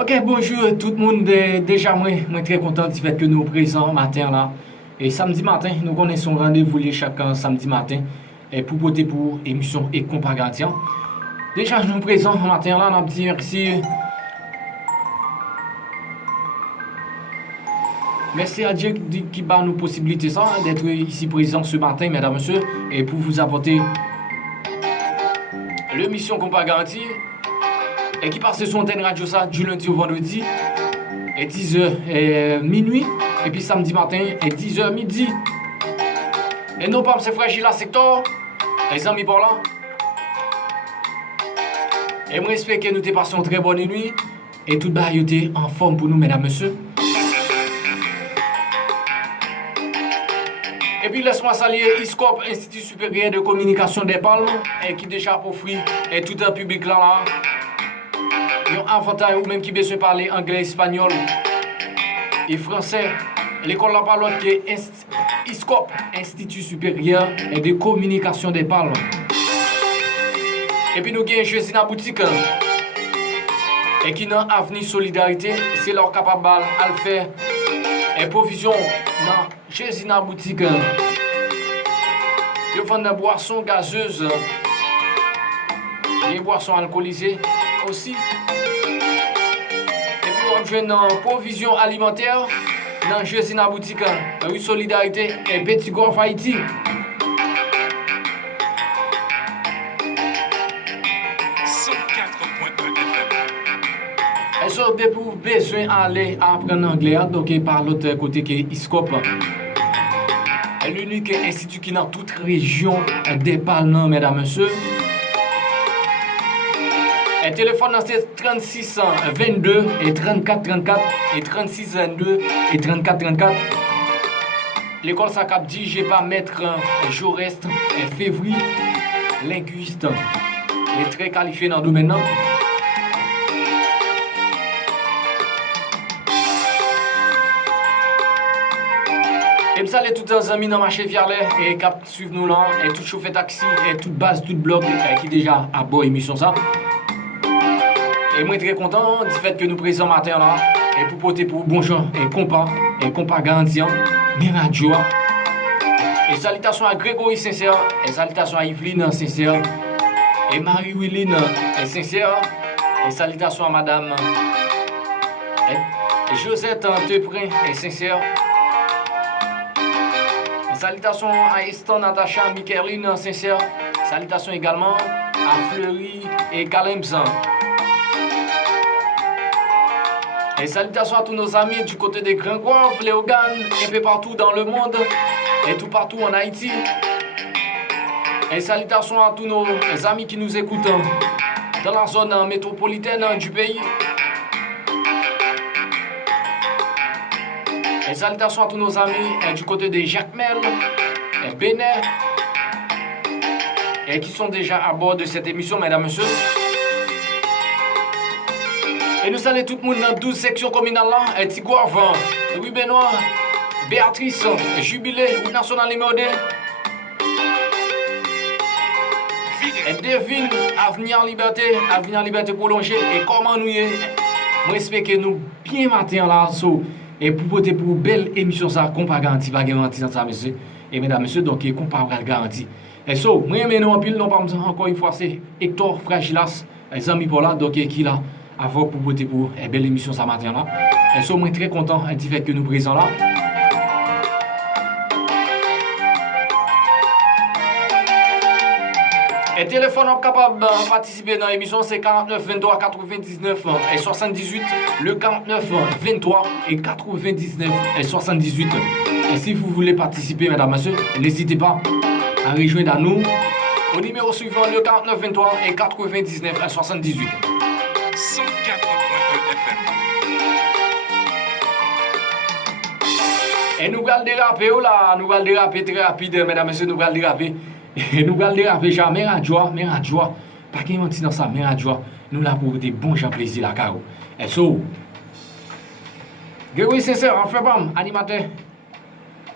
Ok, bonjour tout le monde. Déjà, moi très content du fait que nous présents matin là. Et samedi matin, nous connaissons rendez-vous les chaque samedi matin et pour voter pour émission et compas gardien. Déjà, nous présents matin là, nous dit merci. Merci à Dieu qui bat nous possibilité ça, d'être ici présent ce matin, mesdames, messieurs, et pour vous apporter l'émission compas garantie et qui passe sur antenne radio ça du lundi au vendredi et 10h minuit et puis samedi matin et 10h midi. Et non pas c'est fragile à secteur les amis par là. Et moi j'espère que nous te passons une très bonne nuit et tout bas était en forme pour nous mesdames messieurs. Et puis laisse-moi saluer ISCOP, Institut supérieur de communication des Palmes, qui déjà offre et tout un public là. Un avantage ou même qui besoin parler anglais, espagnol et français. L'école là parle qui est ISCOP, Institut supérieur de communication des Palmes. Et puis nous avons jeudi dans la boutique et qui dans Avenue Solidarité, c'est leur capable à faire et provision dans jeudi dans la boutique. Ils vendent des boissons gazeuses, des boissons alcoolisées aussi. On joue dans provision alimentaire dans jeudi dans la boutique rue Solidarité et Petit Golf Haïti. Et ça, pour besoin d'aller apprendre l'anglais, donc par l'autre côté qui est ISCOP. L'unique institut qui est dans toute région des Palmes, mesdames et messieurs. Et téléphone c'est 36 22 et 34 34 et 36 22 et 34 34. L'école SACAP dit j'ai pas maître juriste et février linguiste. Il est très qualifié dans le domaine. Et ça les tous les amis dans le marché Vierlet et cap suivre nous là et tout chauffeur taxi et toute base toute blog qui déjà à bord émission ça. Et moi très content du fait que nous présents matin là et pour porter pour bonjour et compas garanti bien radio. Et salutations à Grégory Sincère et salutations à Yveline Sincère et Marie-Willine Sincère et salutations à madame et Josette Teprin et Sincère. Et salutations à Eston Natacha Micheline Sincère. Salutations également à Fleury et Calemzan. Et salutations à tous nos amis du côté des Gringoire, Léogane, un peu partout dans le monde et tout partout en Haïti. Et salutations à tous nos amis qui nous écoutent dans la zone métropolitaine du pays. Et salutations à tous nos amis du côté des Jacmel et Bénin et qui sont déjà à bord de cette émission, mesdames et messieurs. Et nous saluons tout le monde dans 12 sections communales là, Tigouave, Louis Benoît, Béatrice, Jubilé, Route nationale Limodé, et Devine, Avenir Liberté prolongée, et comment nous y moi j'espère que nous bien matin là, et pour voter pour une belle émission ça, qu'on pas garanti, pas garanti dans ça, monsieur, et mesdames, messieurs, donc qu'on pas garanti. Et ça, moi j'aime nous en pile, non pas encore une fois, c'est Hector Fragilas, les amis pour là, donc qui là. Avant pour voter pour une belle émission ce matin là. Et so, moi très content du fait que nous présents là. Et téléphone capable de participer dans l'émission c'est 49 23 99 et 78 le 49 23 et 99 et 78. Et si vous voulez participer mesdames et messieurs, n'hésitez pas à rejoindre nous au numéro suivant le 49 23 et 99 et 78. 104.1 FM. Et nous allons déraper là, nous allons déraper très rapide, mesdames et messieurs, nous allons déraper. Et nous allons déraper jamais radio, pas qu'il mentit dans ça, mais radio, nous là pour des bons gens plaisir là, Caro. Et so, Grégory Sincère, en fait, animateur.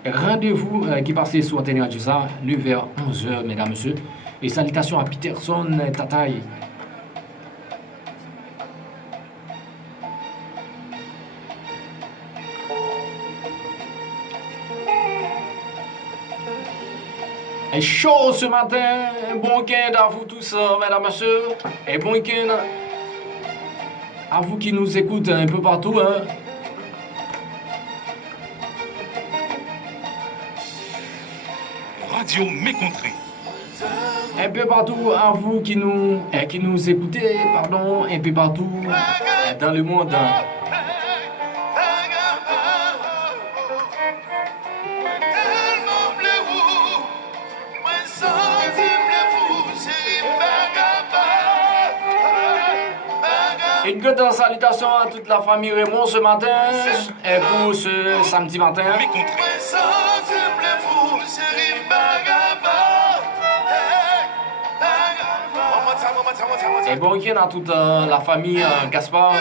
Rendez-vous qui passe sur Antenne Radio ça, le vers 11h, mesdames et messieurs. Et salutations à Peterson Tataï. est chaud ce matin. Bon week-end à vous tous, mesdames, messieurs. Et bon week-end à vous qui nous écoutent un peu partout. Hein. Radio Mécontrée. Un peu partout à vous qui nous écoutez, pardon, un peu partout dans le monde. Une grande salutation à toute la famille Raymond ce matin et pour ce samedi matin. Et bon week-end à toute la famille Gaspard,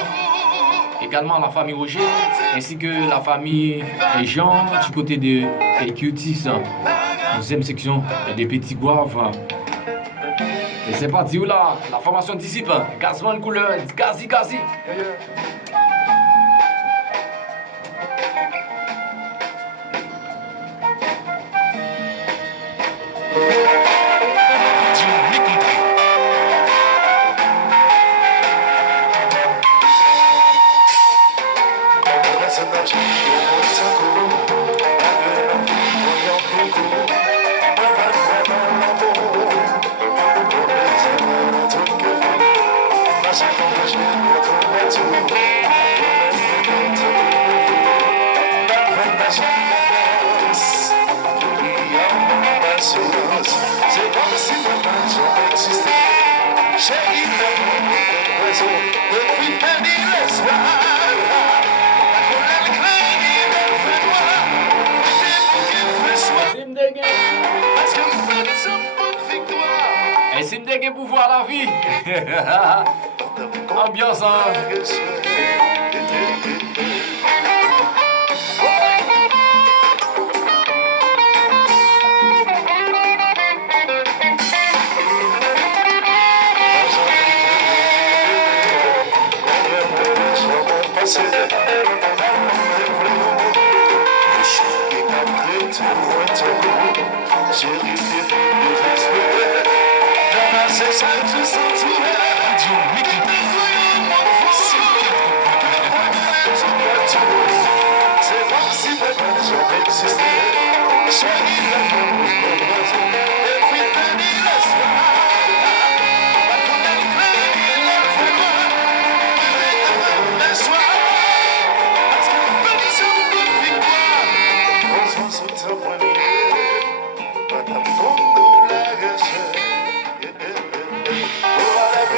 également la famille Roger, ainsi que la famille Jean du côté de Cutis, deuxième section des Petits Goaves. Et c'est parti, où là, la formation disciple, Gazman couleur, Gazi. Et c'est une pour voir la vie. Ambiance, hein.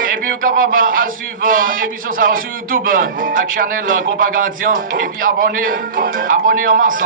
Et puis, vous capable à suivre l'émission sur YouTube, avec Chanel Compagantian, et puis abonnez en masse.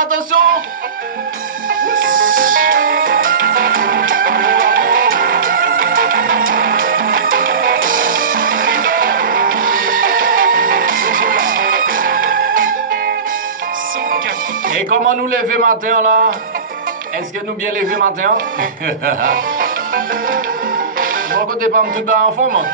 Attention. Et comment nous lever matin là? Est-ce que nous bien lever matin? Bon côté pas tout bas en forme.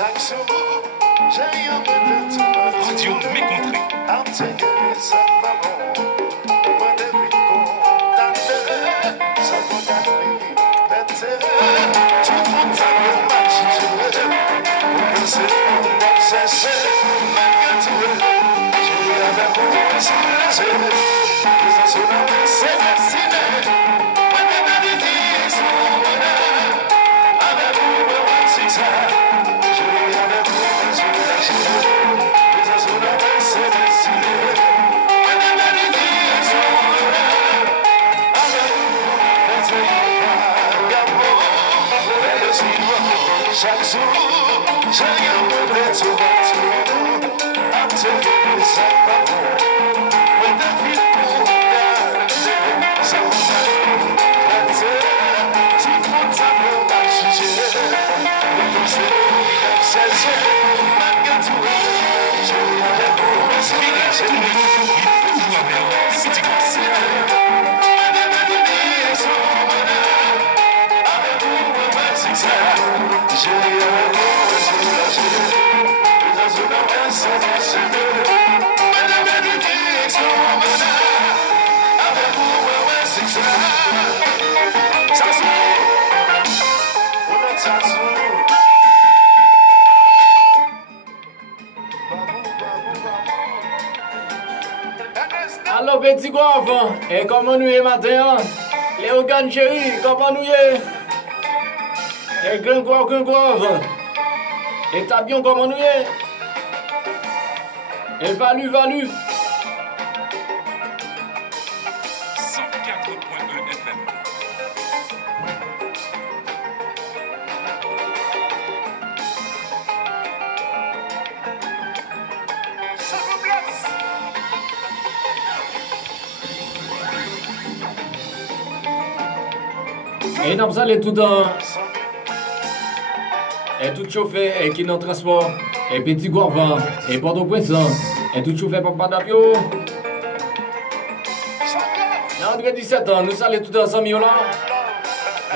Chaque jour, j'ai un peu de tout. Radio Mécontré. I'm taking it some more. When every condamné, ça condamne better. Tout le monde a le match, on sait, on sait, malgré tout, j'ai avec moi, c'est la c'est la ciné. When everybody is over, avec vous, c'est ça. J'ai avec moi, c'est la c'est la ciné. When everybody is over, avec vous, c'est chaque jour, j'ai un peu de tout. I'm taking this up my home. When the people got so that's it. Tout le monde s'appelle la chiche. Le conseil, l'obsession, malgré tout, j'ai rien pour m'expliquer. Allô, petit guave, et comment nous est matin? Les organes chéris, comment nous est? Et Gringoire, et Tabion, comment nous est? Et Valu, 104.1 FM. et nous allons tout dans. Et tout chauffé, et qui dans le transport, et petit guava, et Port-au-Prince, et tout chauffé par Padapio. André 17 ans, nous allons tout ensemble là.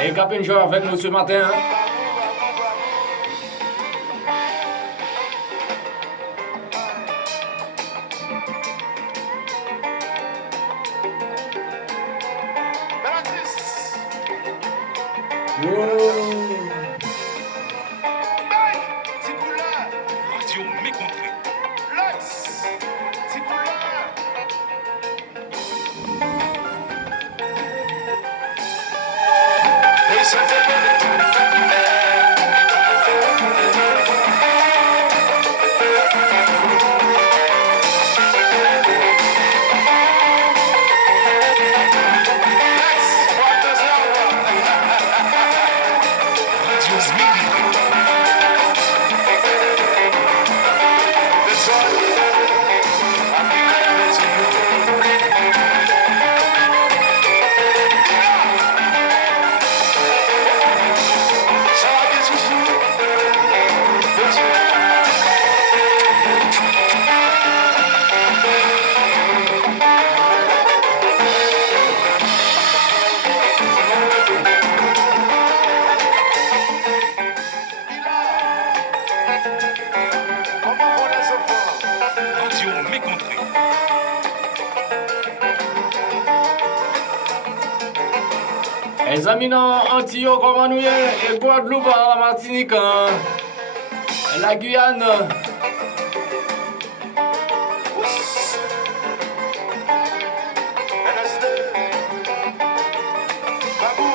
Et Capin joue avec nous ce matin. Radio Mécontré. Radio Mécontré. Les amis dans Antillon, comment nous est? Et Guadeloupe, la Martinique, et la Guyane. Babou,